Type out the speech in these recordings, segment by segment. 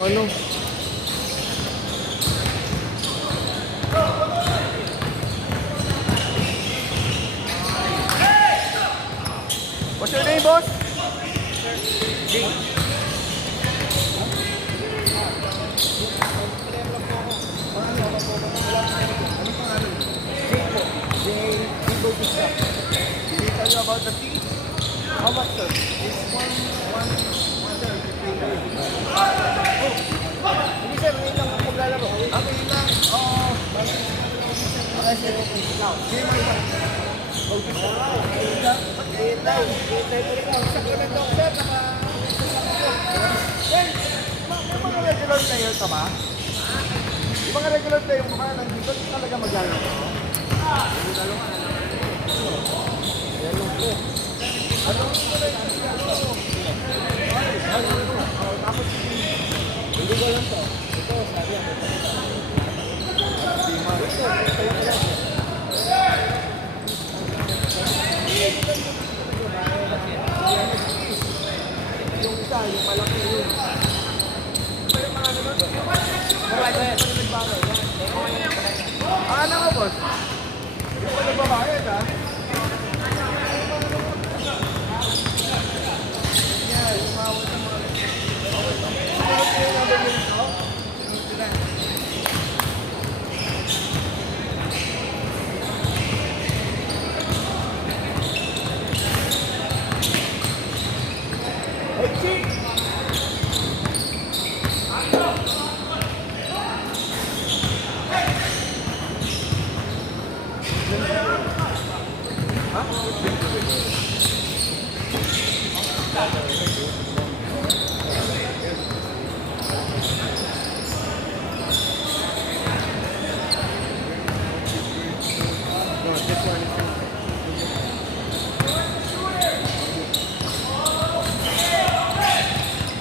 Ano? What's your name, boss? Jing. Jing Bautista. Can you tell you about the fee? How much, sir? It's hindi sir, ngayon lang ang maglalaro. Okay lang. Oo. Okay, sir. Now, game mo isa. Bautista. Itaw. Sacramento, sir. Sir, may mga regular player ka ba? Yung mga regular player mo ba nandito talaga maglalaro? Hindi lalo nga. Ayan lang po. Ano? Tapos hindi ko lang to. Ito, sabi ako. Yung isa, yung malaki yun. Ito yung mga naman. Ano nga, boss? Yung pala babayad, ha? Yeah, yung mga wala mga...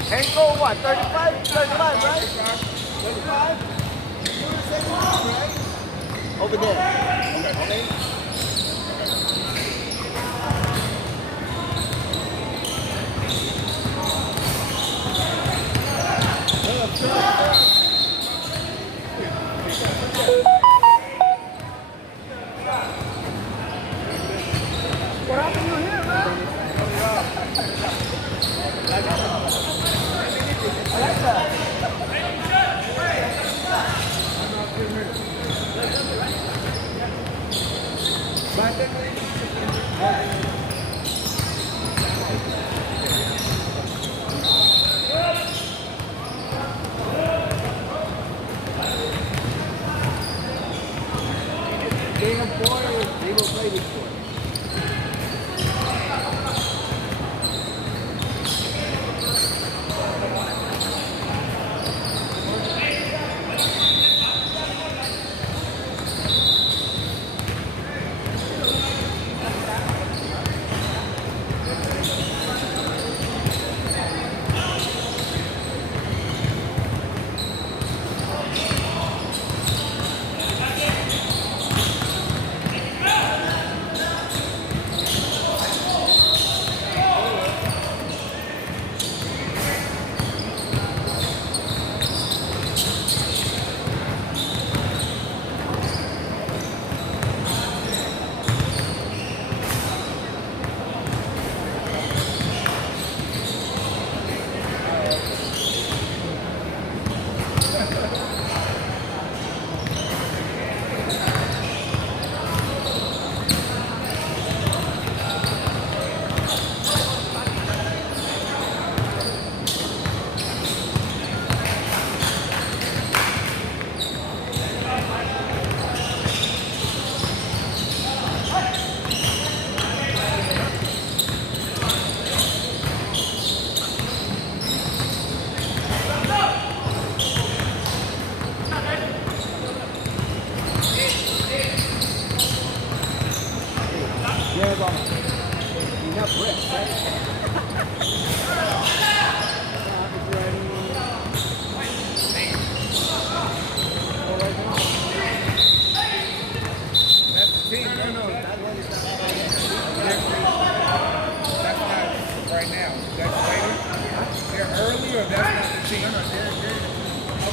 Henko, what? 35? 35, right? 35? Right? Over there. Okay. What happened to him, man? I like that. Game of 4, they will play this 4.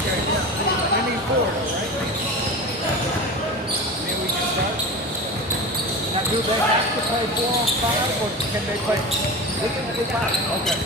Okay, yeah. I need 4 though, right? Then we can start. Now, do they have to play 4 on 5, or can they play? They can play 5. Okay.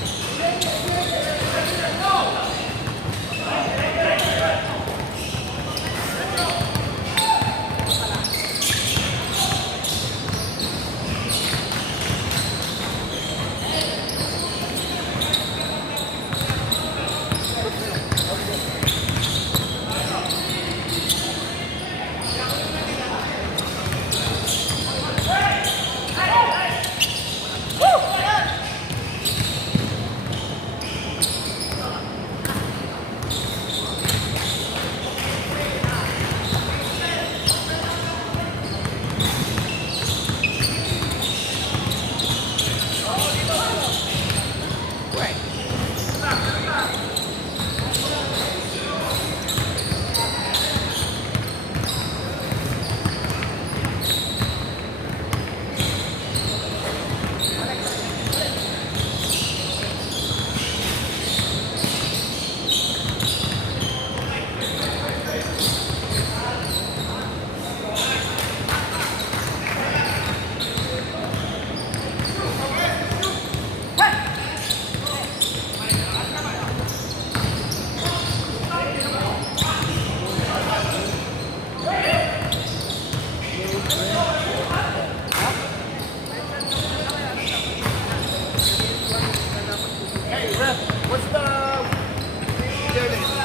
What's the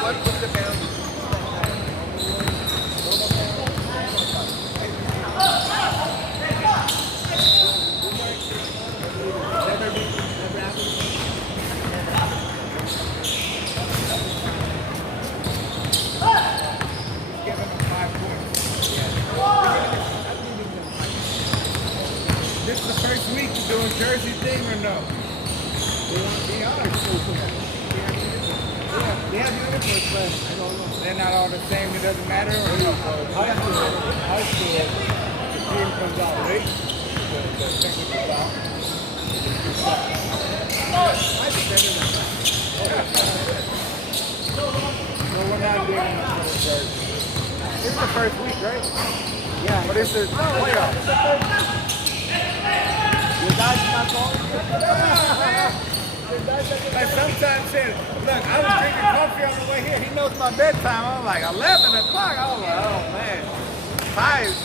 what's the penalty? Give him 5 points. This is the first week you doing jersey thing or no? They are. Yeah, they have uniforms, but I don't know. They're not all the same. It doesn't matter, or no? High school, the team comes out late. The technical foul. I think better than that. No, we're not doing enough for jersey. It's the first week, right? Yeah, but it's the playoffs. Your guys not going? Like sometimes said, look, I was drinking coffee on the way here. He knows my bedtime. I'm like 11 o'clock. I was like, oh man, tired.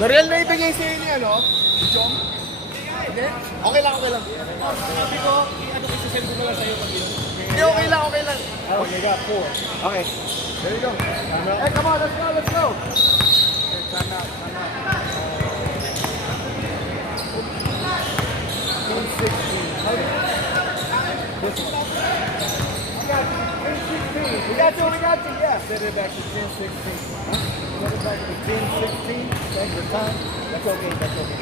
Nariel na ibigay sa inyo, no? Jom? Hindi? Okay lang, okay lang. Sabi ko, isasend ko na lang sa'yo pag yun. Hindi, okay lang, okay lang. Oh, you got 4. Okay. There you go. Hey, come on, let's go, let's go. Okay, time out, time out. 10-16. Okay. We got you, yeah. Set it back to 10-16. Huh? Set it back to 10-16. Thanks for time. That's okay, that's okay.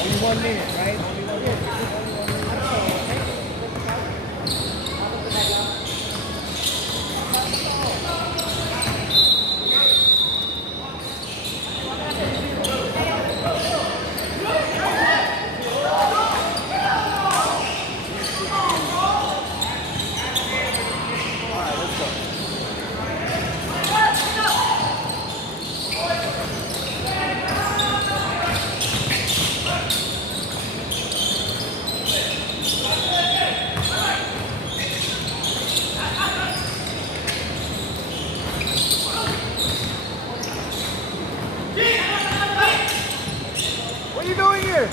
Only 1 minute, right? Only 1 minute. What are you doing here?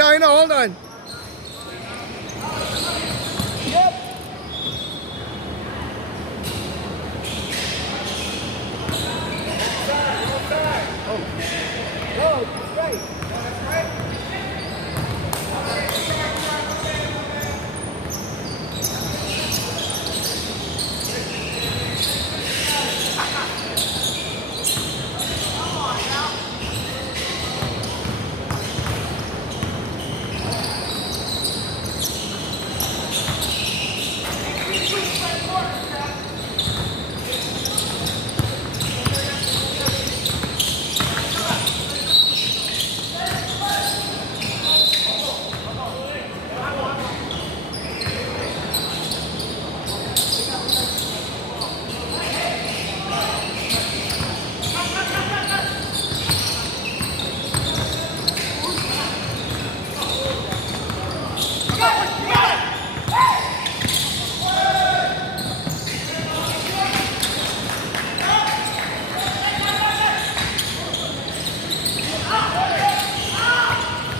I know, hold on. Yep. Oh. No, it's right.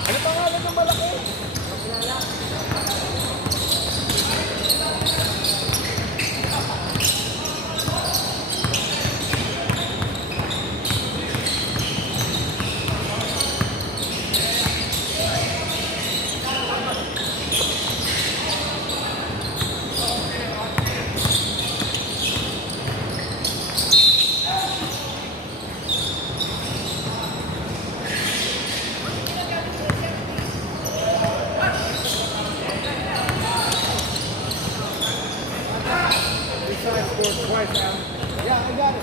Ano pangalan ng malaki? Twice now. Yeah, I got it.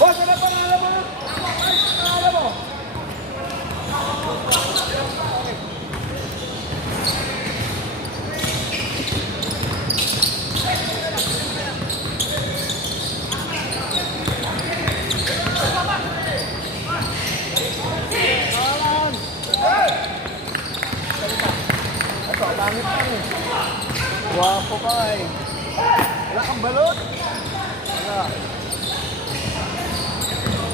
Boss, ano pangalan mo? Pangalan mo? Ito, pangit pa rin. Wapo ka eh. Wala kang balot? Wala.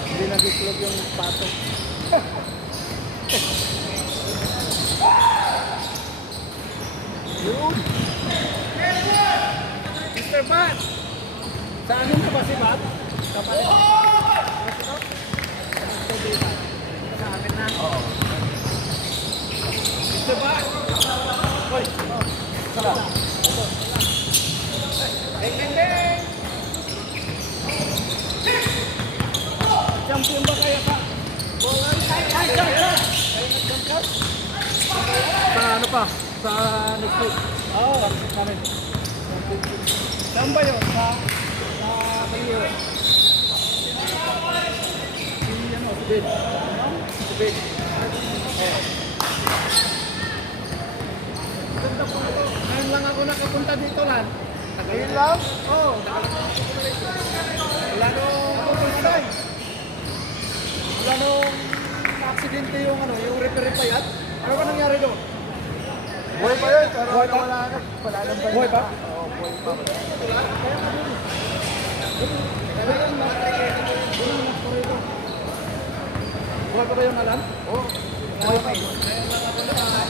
Hindi nag-iklog yung patok. Yun. Mr. Bat! Sa ano na ba si Bat? Sa palit? Sa akin na? Oo. Mr. Bat! Hoy! Saka. Ding, ding, ding! Champion ba kayo pa? Ay! Sa ano pa? Sa next week? Oo, next namin. Saan ba yun? Sa Kayo. Si Ben. Si Ben. Ganda po ito. Ngayon lang ako nakapunta dito lang. Ngayon lang? Oo. Wala nung pupunta. Wala nung aksidente yung yung referee pa yan. Ano ba nangyari doon? Buhay pa yun, pero Buhay pa? wala na. Wala nang balik. Buhay pa? Oo, buhay pa. Buhay pa ba yung alam? Oo, buhay pa.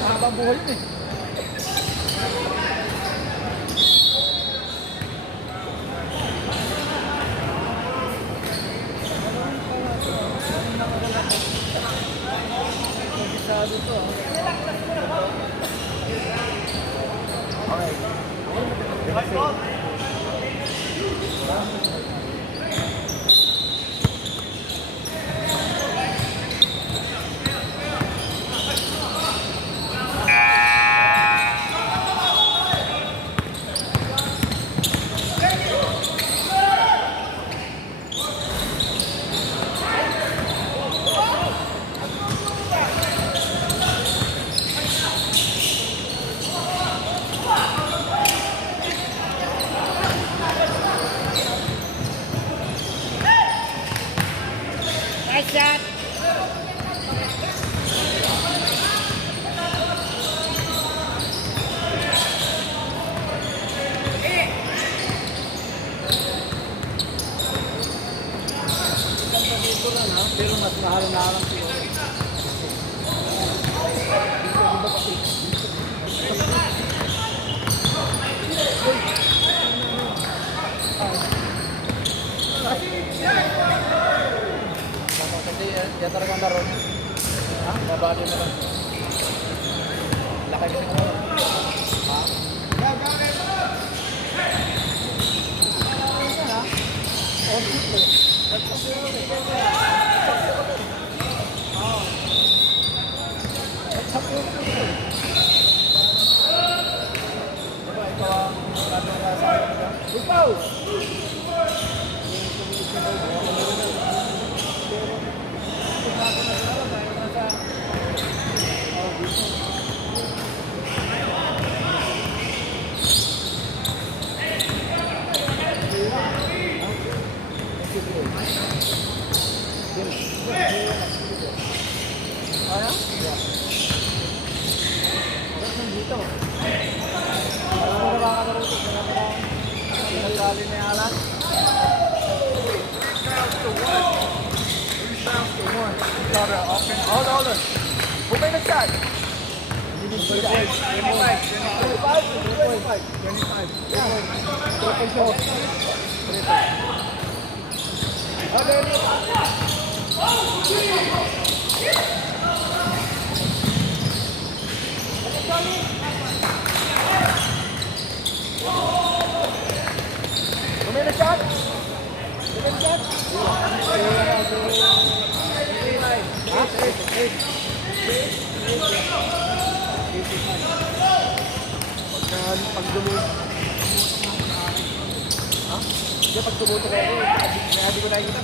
Mahabang buhay yun eh. Next shot. Pero mas mahal na lang siguro. Kasi yan talaga ang laro. Ha? Babado na lang. Laki kasi naman. Ha? Oh, dito. Hold on. Who made the shot? 'Pag tumutok ako, hindi ko nakikita.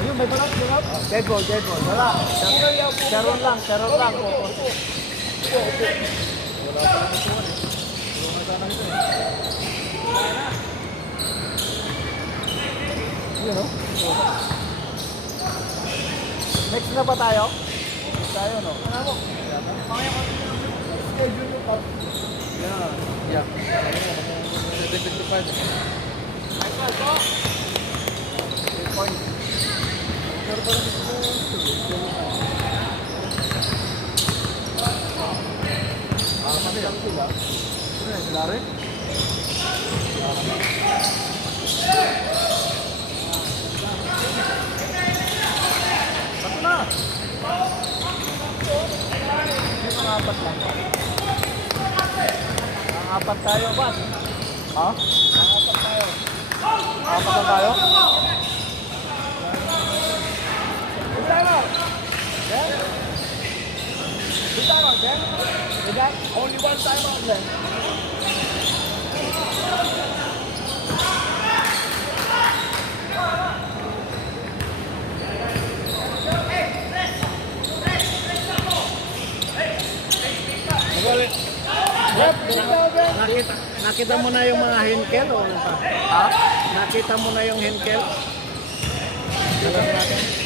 Ayun, may balat, balat. Dead ball. Wala. Sharon lang. Wala pa lang ito eh. Tulungan sana ito eh. Yun o. Next na ba tayo? Next tayo, no? Ano mo? Schedule yung pop. Yeah. 755. Ay, ko. 3 points. Pero parang ito kasi lang sila. Ano yan, sila rin? Bato na! May mga apat lang. Ang apat tayo, Bas. Ha? Ang apat tayo. Apat na tayo? Only one time out then. Nakita mo na yung mga henkel o ano pa? Ha? Nakita mo na yung henkel? Alam natin.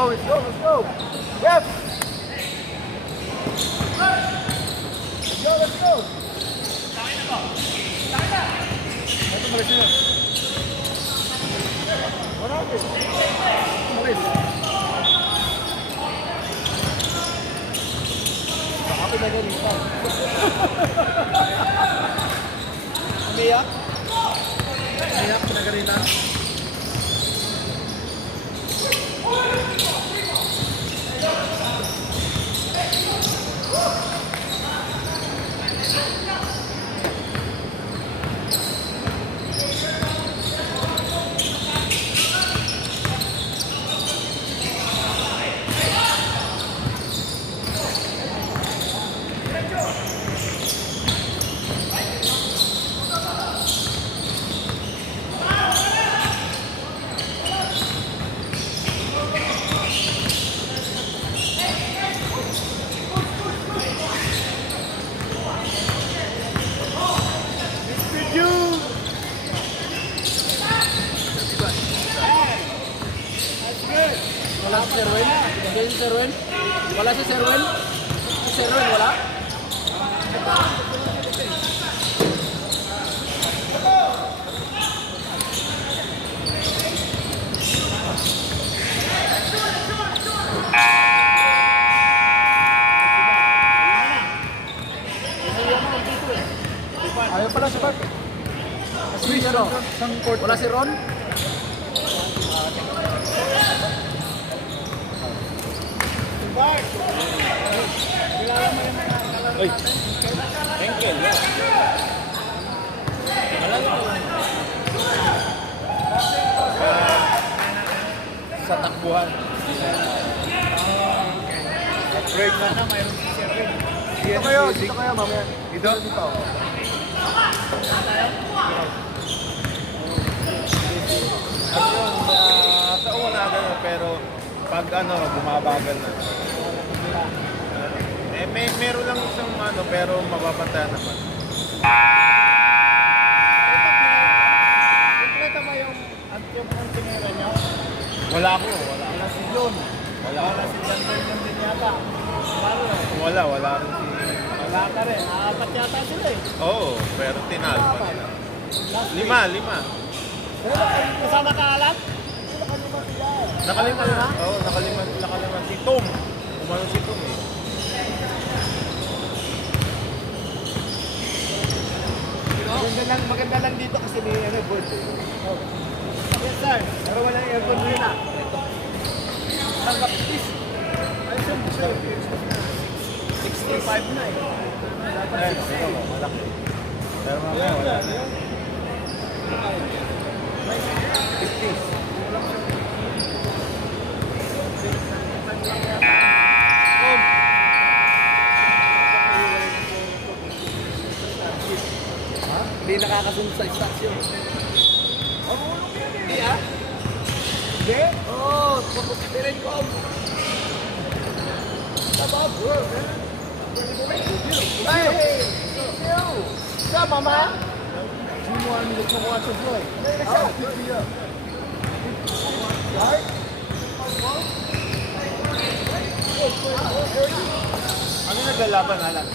Let's go. Yes. Let's go. Ito malis na. Wala ko. Malis. Baka pinagalitan. Umiyak? Umiyak, pinagalitan? Hindi si Serwin? Wala si Serwin? Si Serwin wala? Ayaw pala si Bart. Si ano? Wala si Ron? Uy. Enkel, no? Sa takbuhan. Upgrade na. Dito kayo mamaya. Dito? Dito. Sa una gano'n, pero pag ano, bumabagal na. Meron lang isang ano, pero mababantayan naman. Kompleto ba yung tinira niyo? Wala ko, wala. Wala si John. Wala. Wala si John William din yata. Wala rin si... Wala ka rin. Apat yata sila eh. Oo, pero tinalo pa nila. Lima. Kasama ka alat? Nakalima na? Oo, nakalima si Tom. Umano si Tom eh. Maganda lang dito kasi may ano, board. Yes sir. Pero walang aircon rin ah. Tanggap is. Ay sir. 65 na eh. Ayun, ito, malaki. Pero mamaya wala na. 50s. Hindi nakakasunod sa istasyon. Hindi ah. Hindi? Oo, papupitin ko. Sabab, bro. Hey! Sa mama? Simuan mo ito ko sa boy. Oh, pick me up. Right? Ano naglalaban, Alan?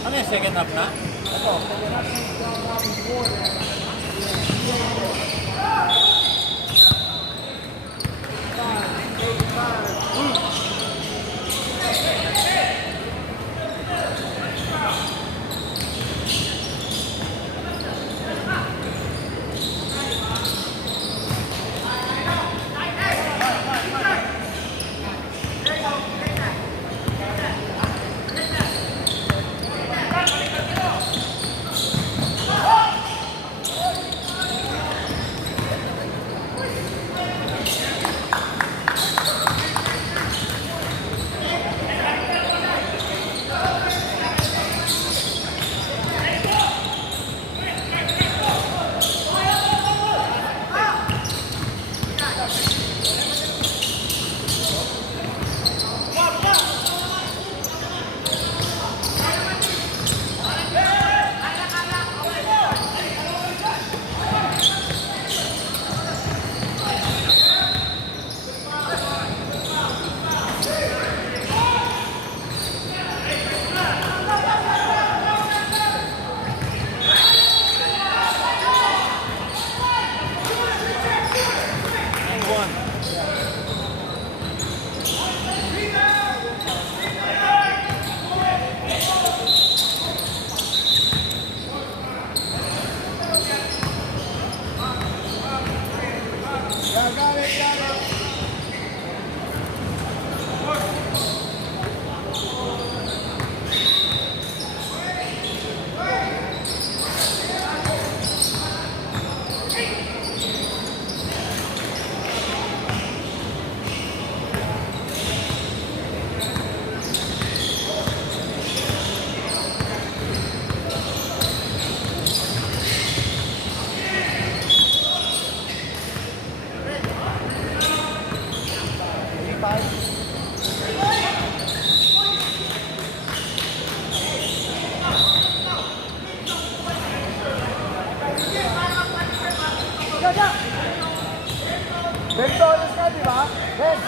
Ano yung second half na? 5. $10 ka, di ba? Ben!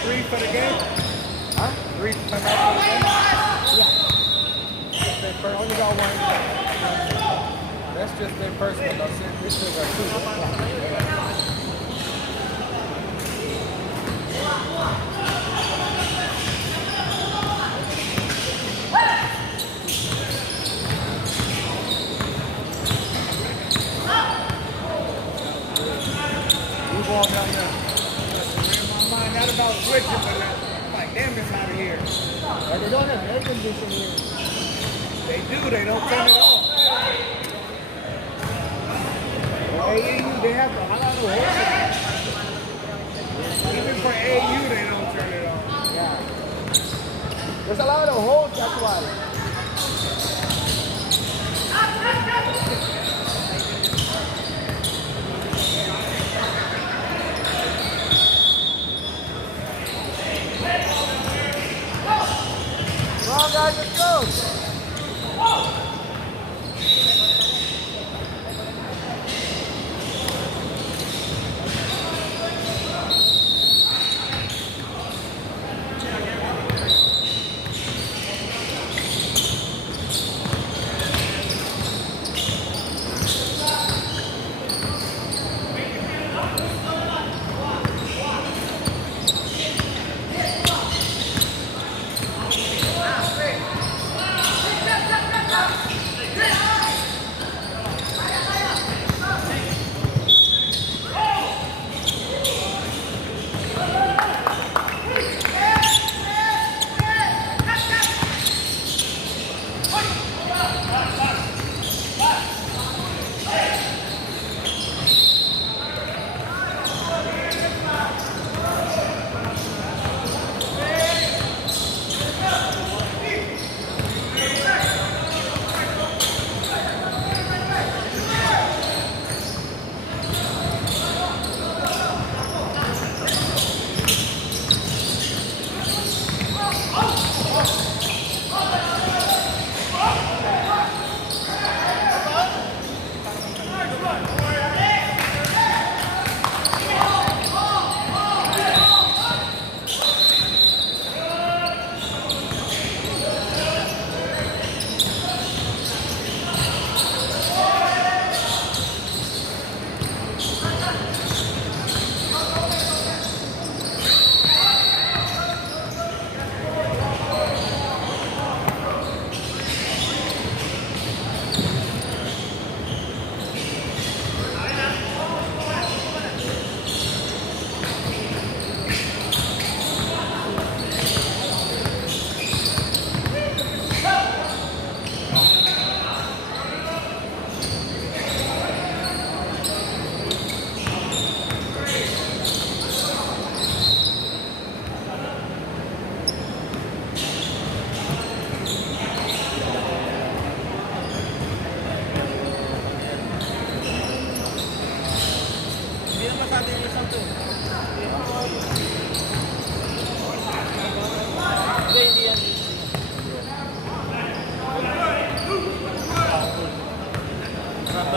Three for the game? Huh? 3 for the game? Yeah. They first, only got one. That's just their first one. That's it. This is a 2. We ball down there. In my mind, not about switching, but like, damn, it's out of here. But they don't have air conditioning here. They do, they don't turn it off. AAU, they have to hold it. Even for AAU, they don't turn it off. Yeah. There's a lot of holes, that's why. Come on, guys, let's go.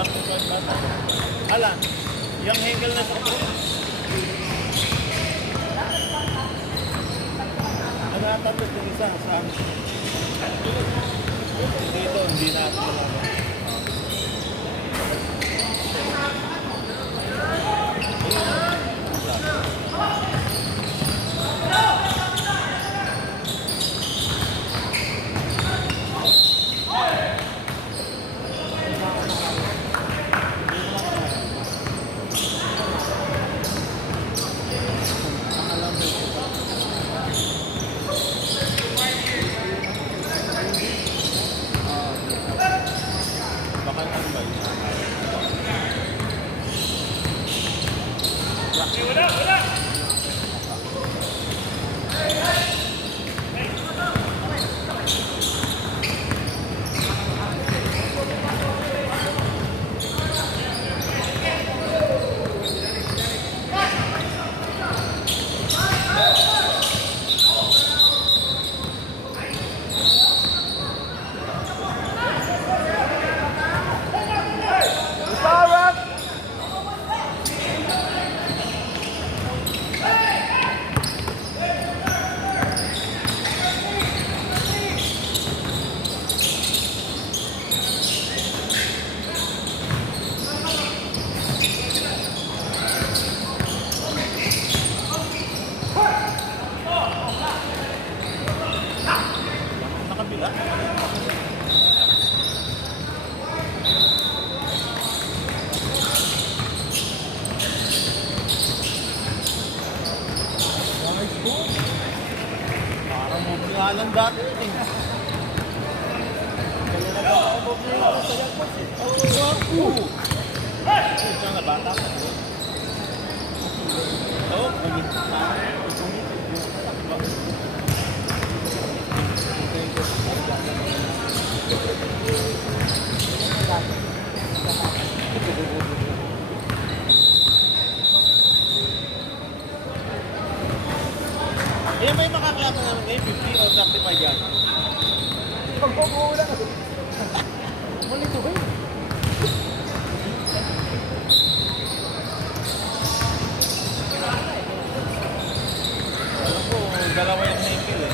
35 bata. Ala, yung hingle na sa ulo. Ano natapos yung isa sa dito, hindi na ako talaga. Baka ano ba yun? Sarap! Sa kabila? Parang move nga lang dati yun eh. Kaya na ba ako move nga lang sa Yagpos eh. Oo! Ito nga bata ko. Oo, kumita ka. Eh, may makakalaban naman ngayon, 50 o 35 yan. Pagpupulan kasi. Muli ko ba yun? Alam ko, dalawa yung hingil eh.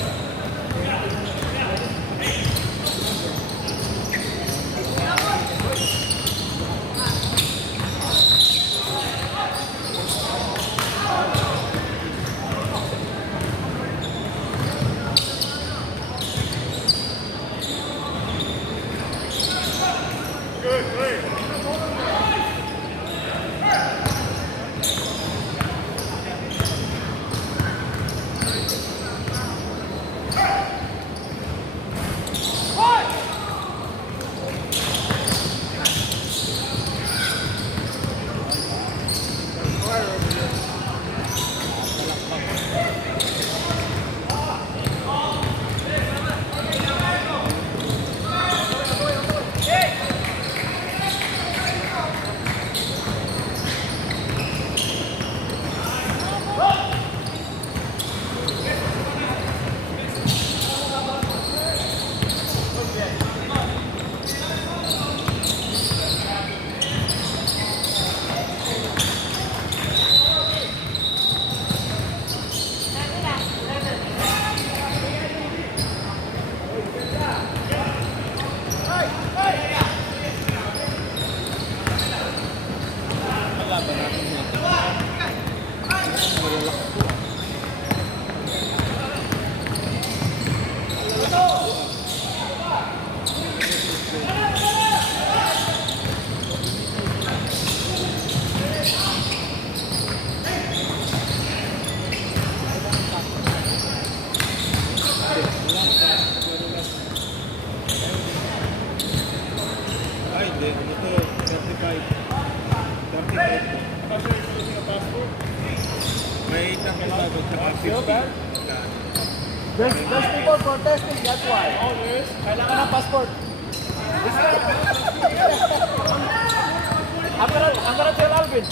Kalaban natin yan. Ay, hindi. Ito, 35. 35. May tangkil bago sa 50. There's people protesting, that's why. Kailangan ng passport. I'm gonna tell Alvin.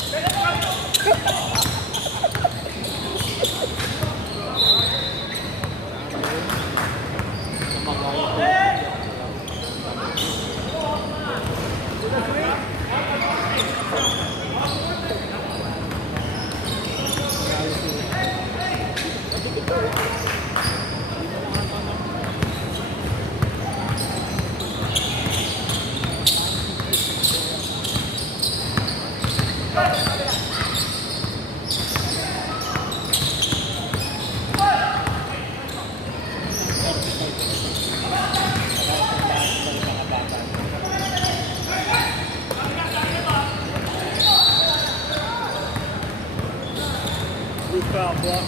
Good foul, block.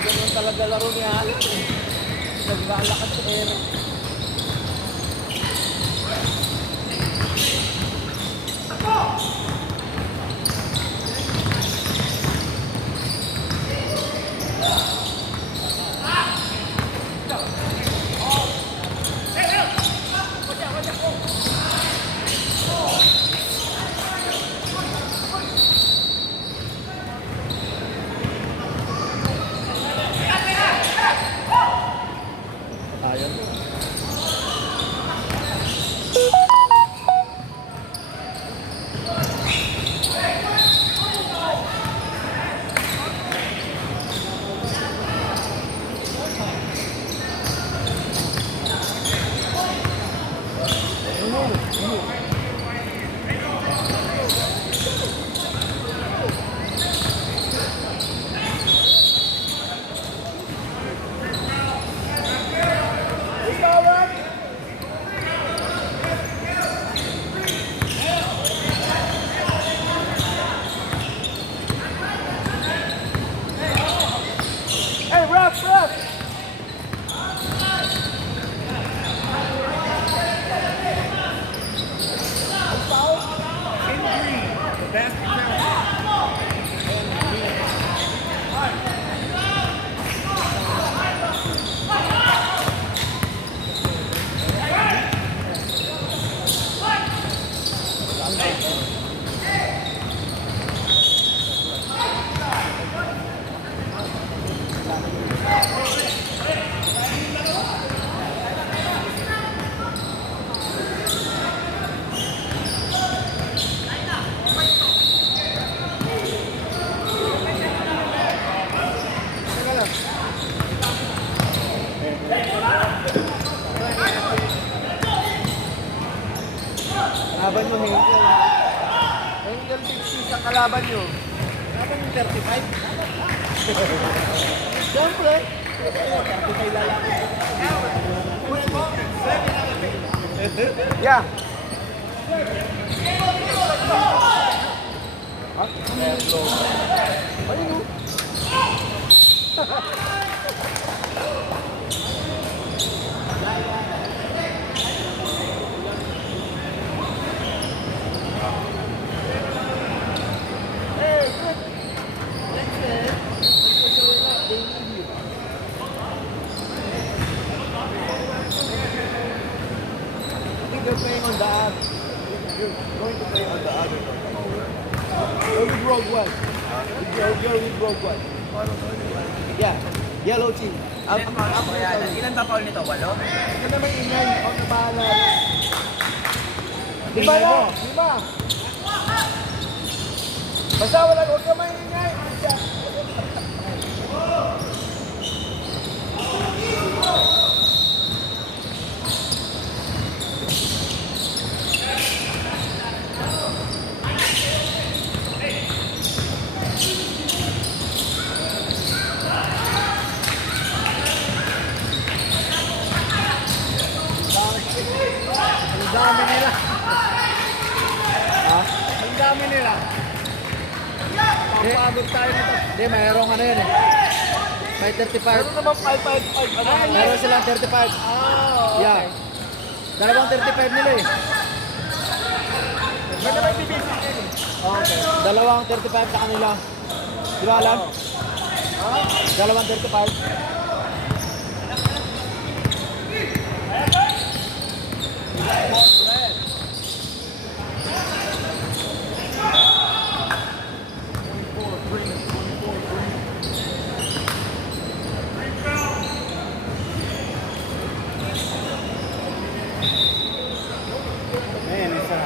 Ganun talaga laro ni Alex eh. Naglalakas sa air. Ayun. Hey, ref, ref! Laban mo Hengel. Angel 50 sa kalaban nyo. Laban yung 35. Siyempre. Yeah. Ayun o. Hey, good. Next man. They need you. I think they're playing on the other. You're going to play on the other. Go with Rogue One. Go with Rogue One. Yeah. Yellow team. Ilan ba foul nito? 8? Ito naman ingay. Ako na bahala. Lima na. Lima. Basta wala. Huwag ka maingay. Ang dami nila. Ha? Ang dami nila. Papagod tayo nito. Hindi, mayroong ano yun eh. May 35. Meron naman 5-5-5. Meron silang 35. Okay. Yeah. Dalawang 35 nila eh. May naman bibisip din eh. Okay. Dalawang 35 sa kanila. Di ba, Alan? Dalawang 35. Ayan, isa.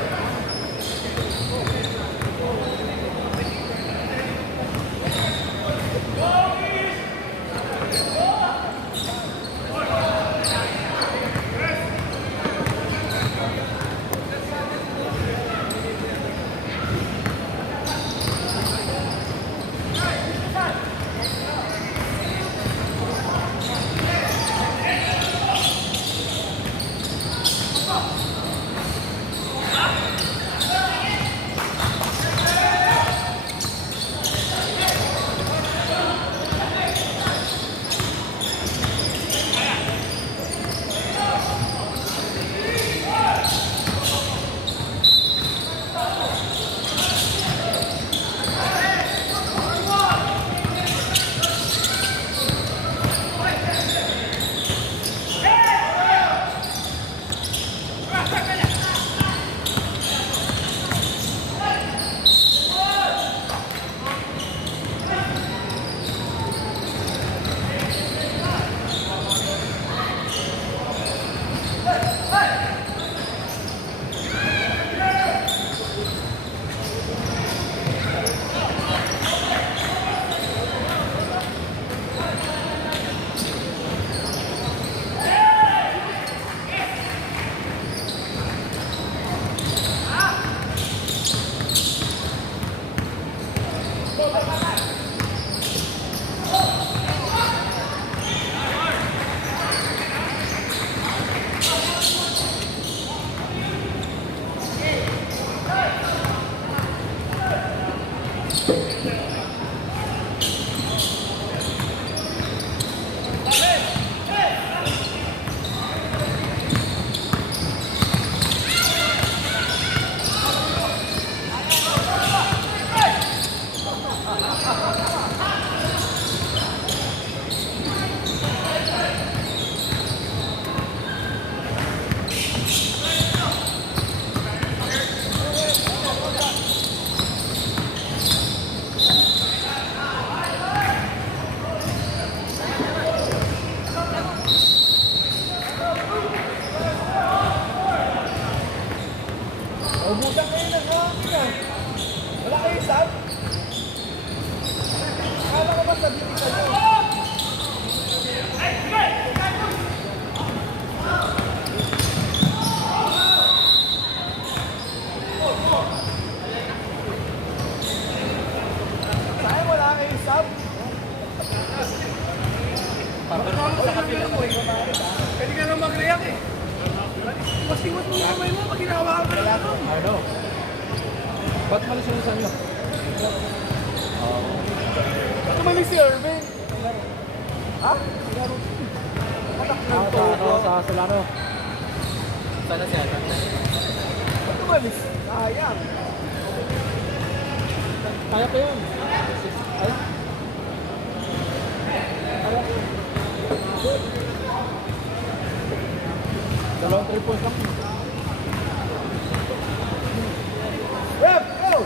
Ubusan kayo ng hangin. Wala kayong sab? Kala ko ba sabihin ka nyo? Sayang wala kayong sab? Sa kapila mo, pwede ka lang mag-react eh. Iwas-iwas mo yung kamay mo pag ginawa ka na lang. Ano? Ba't malis-alisan nyo? Ba't umalis si Irving? Ha? Sa Solano. Sana siya. Ba't umalis? Sayang. Kaya pa yun. Ay. Dalawang 3 points lang. Rep, go!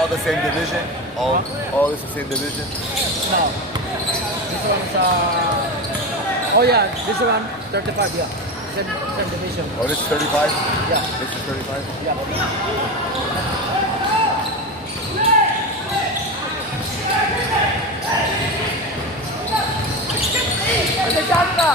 All the same division? All is the same division? No. This one is oh yeah, this one 35, yeah. Same division. Oh, this is 35? Yeah. This is 35? Yeah. Nagdaan ka!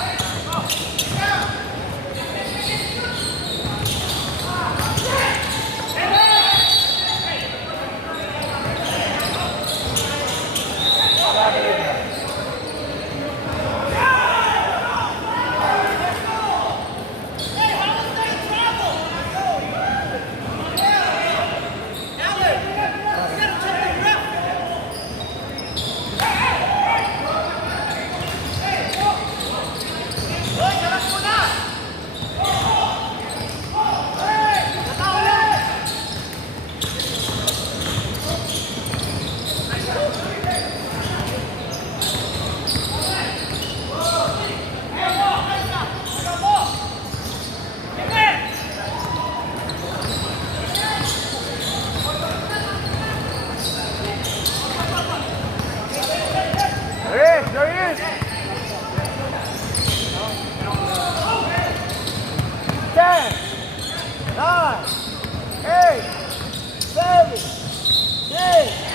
There he is! 10, 9, 8, 7, 6.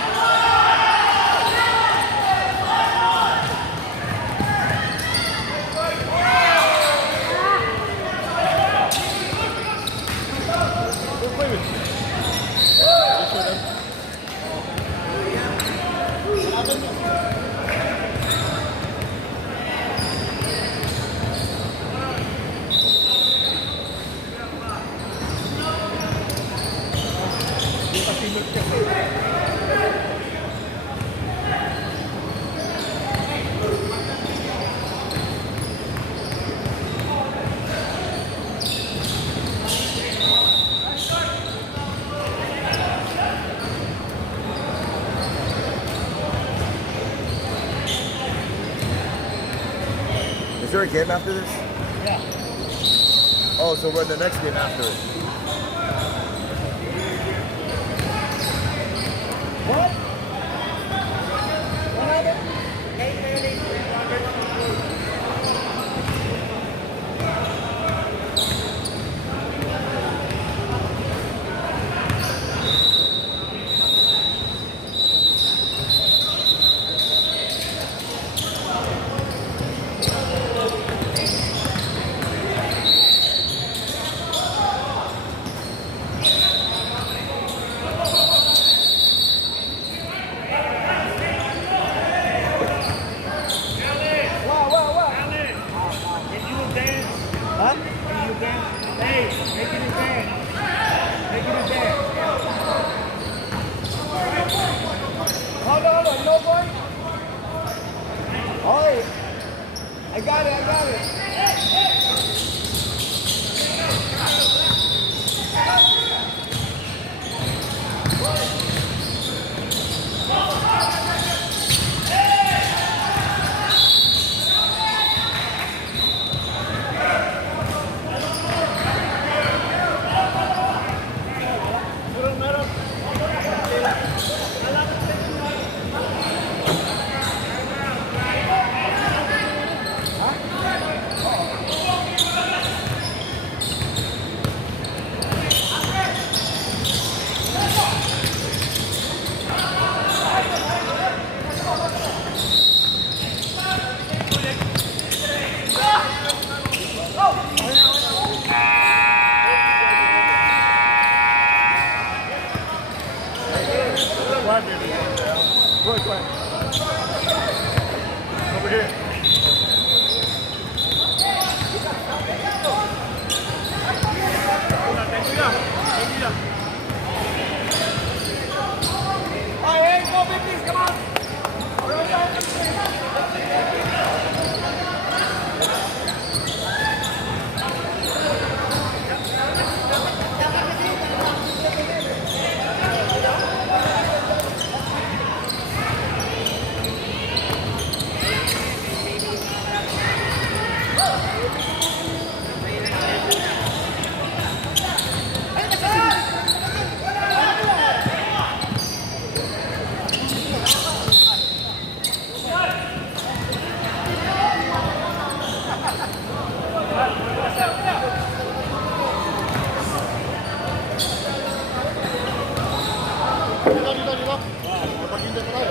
Is there a game after this? Yeah. Oh, so we're in the next game after it. What? What happened? Can you dance? Huh? Can you dance? Hey, make it dance. Dito. Pag-hindi ko tayo.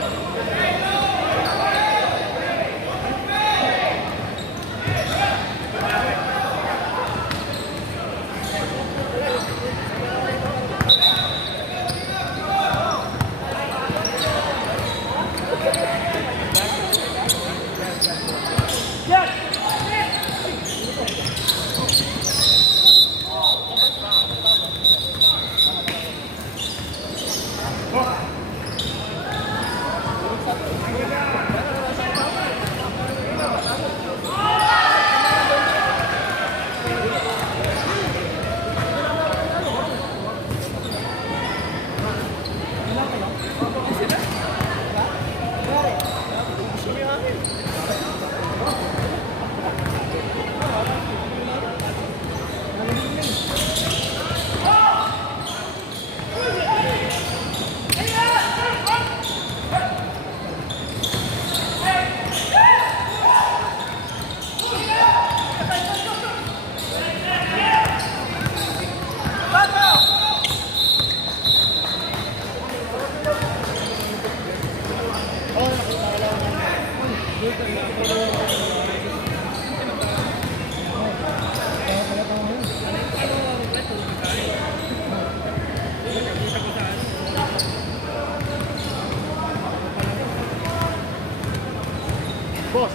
Boss.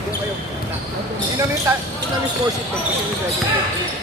Doon kayo. Inamin score sheet din. Kasi yung ready.